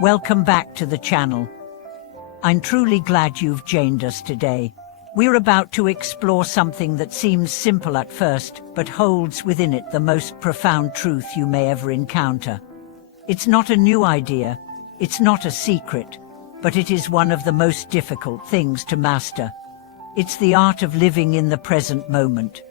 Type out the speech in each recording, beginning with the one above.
Welcome back to the channel. I'm truly glad you've joined us today. We're about to explore something that seems simple at first, but holds within it the most profound truth you may ever encounter. It's not a new idea, it's not a secret, but it is one of the most difficult things to master. It's the art of living in the present moment.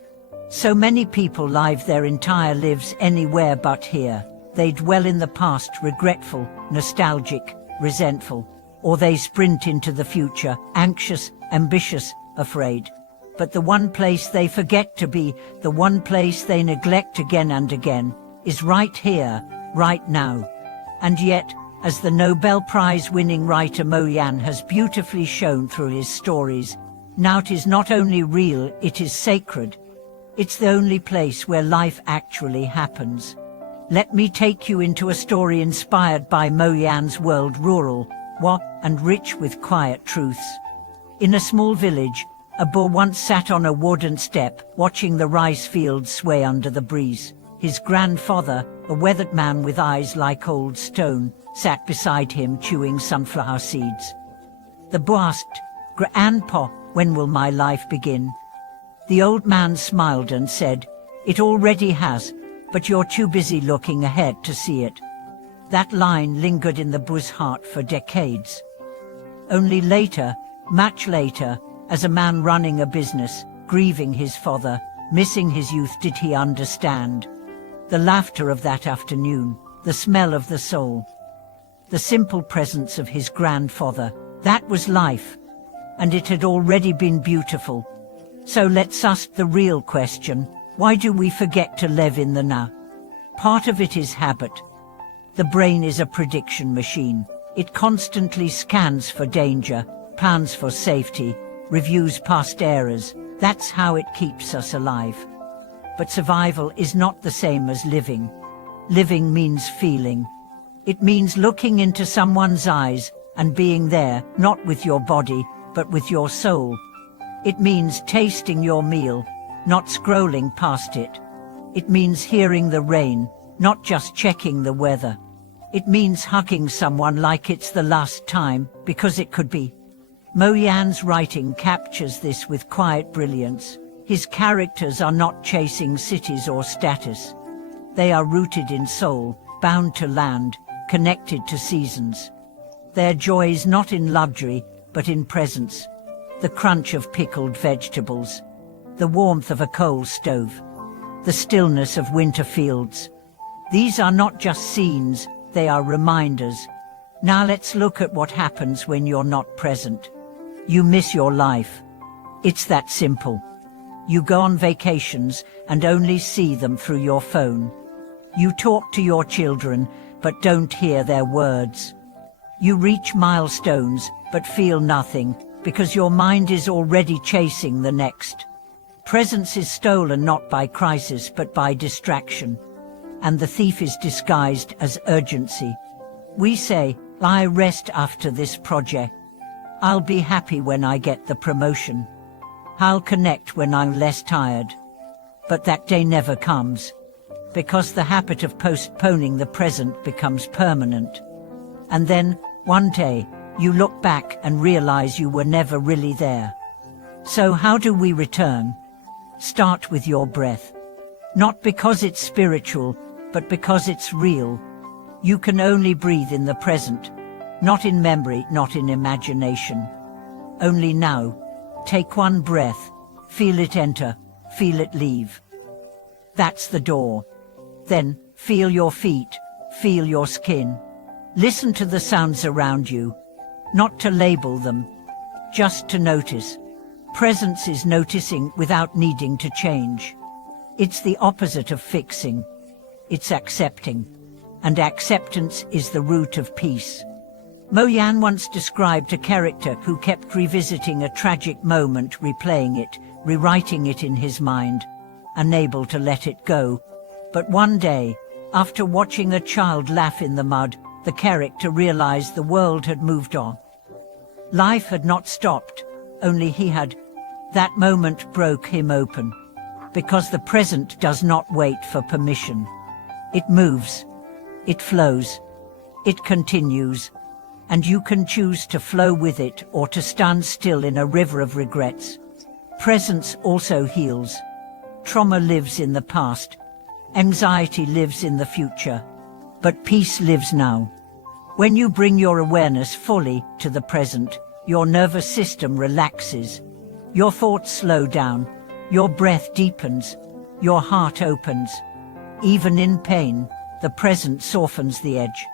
So many people live their entire lives anywhere but here. They dwell in the past, regretful, nostalgic, resentful, or they sprint into the future, anxious, ambitious, afraid. But the one place they forget to be, the one place they neglect again and again, is right here, right now. And yet, as the Nobel Prize-winning writer Mo Yan has beautifully shown through his stories, now it is not only real, it is sacred. It's the only place where life actually happens. Let me take you into a story inspired by Mo Yan's world, rural, and rich with quiet truths. In a small village, a boy once sat on a wooden step, watching the rice fields sway under the breeze. His grandfather, a weathered man with eyes like old stone, sat beside him chewing sunflower seeds. The boy asked, "Grandpa, when will my life begin?" The old man smiled and said, "It already has, but you're too busy looking ahead to see it." That line lingered in the boy's heart for decades. Only later, much later, as a man running a business, grieving his father, missing his youth, did he understand. The laughter of that afternoon, the smell of the soul, the simple presence of his grandfather, that was life. And it had already been beautiful. So let's ask the real question: why do we forget to live in the now? Part of it is habit. The brain is a prediction machine. It constantly scans for danger, plans for safety, reviews past errors. That's how it keeps us alive. But survival is not the same as living. Living means feeling. It means looking into someone's eyes and being there, not with your body, but with your soul. It means tasting your meal, not scrolling past it. It means hearing the rain, not just checking the weather. It means hugging someone like it's the last time, because it could be. Mo Yan's writing captures this with quiet brilliance. His characters are not chasing cities or status. They are rooted in soul, bound to land, connected to seasons. Their joy is not in luxury, but in presence. The crunch of pickled vegetables, the warmth of a coal stove, the stillness of winter fields. These are not just scenes, they are reminders. Now let's look at what happens when you're not present. You miss your life. It's that simple. You go on vacations and only see them through your phone. You talk to your children, but don't hear their words. You reach milestones, but feel nothing, because your mind is already chasing the next. Presence is stolen not by crisis but by distraction. And the thief is disguised as urgency. We say, "I rest after this project. I'll be happy when I get the promotion. I'll connect when I'm less tired." But that day never comes, because the habit of postponing the present becomes permanent. And then, one day, you look back and realize you were never really there. So how do we return? Start with your breath. Not because it's spiritual, but because it's real. You can only breathe in the present, not in memory, not in imagination. Only now. Take one breath, feel it enter, feel it leave. That's the door. Then, feel your feet, feel your skin. Listen to the sounds around you. Not to label them, just to notice. Presence is noticing without needing to change. It's the opposite of fixing. It's accepting. And acceptance is the root of peace. Mo Yan once described a character who kept revisiting a tragic moment, replaying it, rewriting it in his mind, unable to let it go. But one day, after watching a child laugh in the mud, the character realized the world had moved on. Life had not stopped, only he had. That moment broke him open, because the present does not wait for permission. It moves, it flows, it continues, and you can choose to flow with it or to stand still in a river of regrets. Presence also heals. Trauma lives in the past. Anxiety lives in the future. But peace lives now. When you bring your awareness fully to the present, your nervous system relaxes. Your thoughts slow down. Your breath deepens. Your heart opens. Even in pain, the present softens the edge.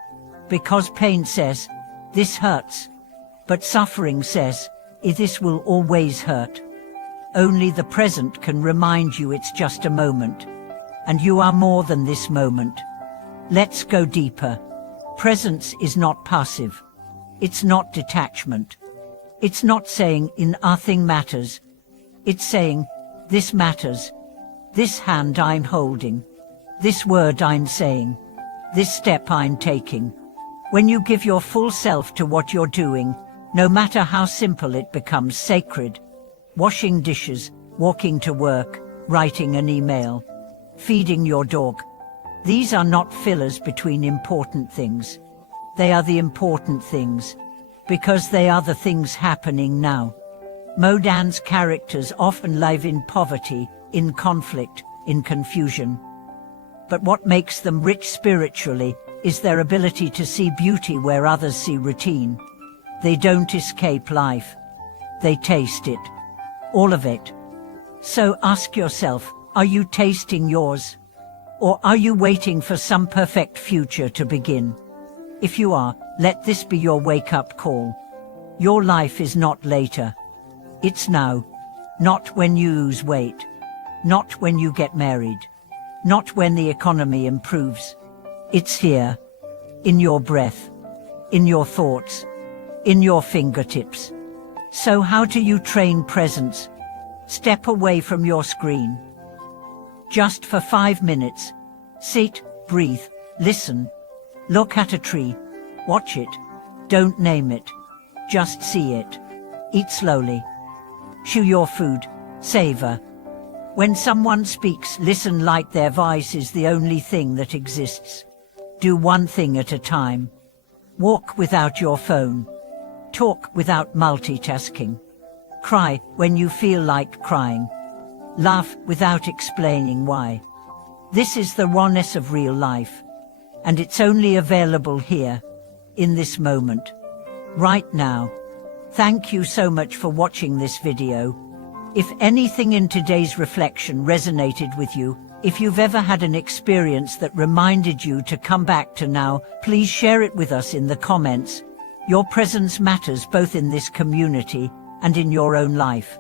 Because pain says, "This hurts." But suffering says, "This will always hurt." Only the present can remind you it's just a moment. And you are more than this moment. Let's go deeper. Presence is not passive. It's not detachment. It's not saying nothing matters. It's saying, this matters. This hand I'm holding. This word I'm saying. This step I'm taking. When you give your full self to what you're doing, no matter how simple it becomes sacred. Washing dishes, walking to work, writing an email, feeding your dog. These are not fillers between important things. They are the important things, because they are the things happening now. Modan's characters often live in poverty, in conflict, in confusion. But what makes them rich spiritually is their ability to see beauty where others see routine. They don't escape life. They taste it. All of it. So ask yourself, are you tasting yours? Or are you waiting for some perfect future to begin? If you are, let this be your wake-up call. Your life is not later. It's now. Not when you lose weight. Not when you get married. Not when the economy improves. It's here. In your breath. In your thoughts. In your fingertips. So how do you train presence? Step away from your screen. Just for 5 minutes. Sit, breathe, listen. Look at a tree. Watch it. Don't name it. Just see it. Eat slowly. Chew your food. Savor. When someone speaks, listen like their voice is the only thing that exists. Do one thing at a time. Walk without your phone. Talk without multitasking. Cry when you feel like crying. Laugh without explaining why. This is the rawness of real life. And it's only available here, in this moment. Right now. Thank you so much for watching this video. If anything in today's reflection resonated with you, if you've ever had an experience that reminded you to come back to now, please share it with us in the comments. Your presence matters both in this community and in your own life.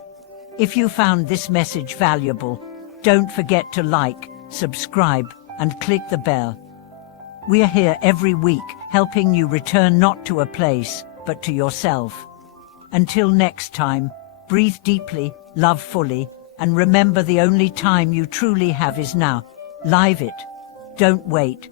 If you found this message valuable, don't forget to like, subscribe, and click the bell. We are here every week, helping you return not to a place, but to yourself. Until next time, breathe deeply, love fully, and remember the only time you truly have is now. Live it. Don't wait.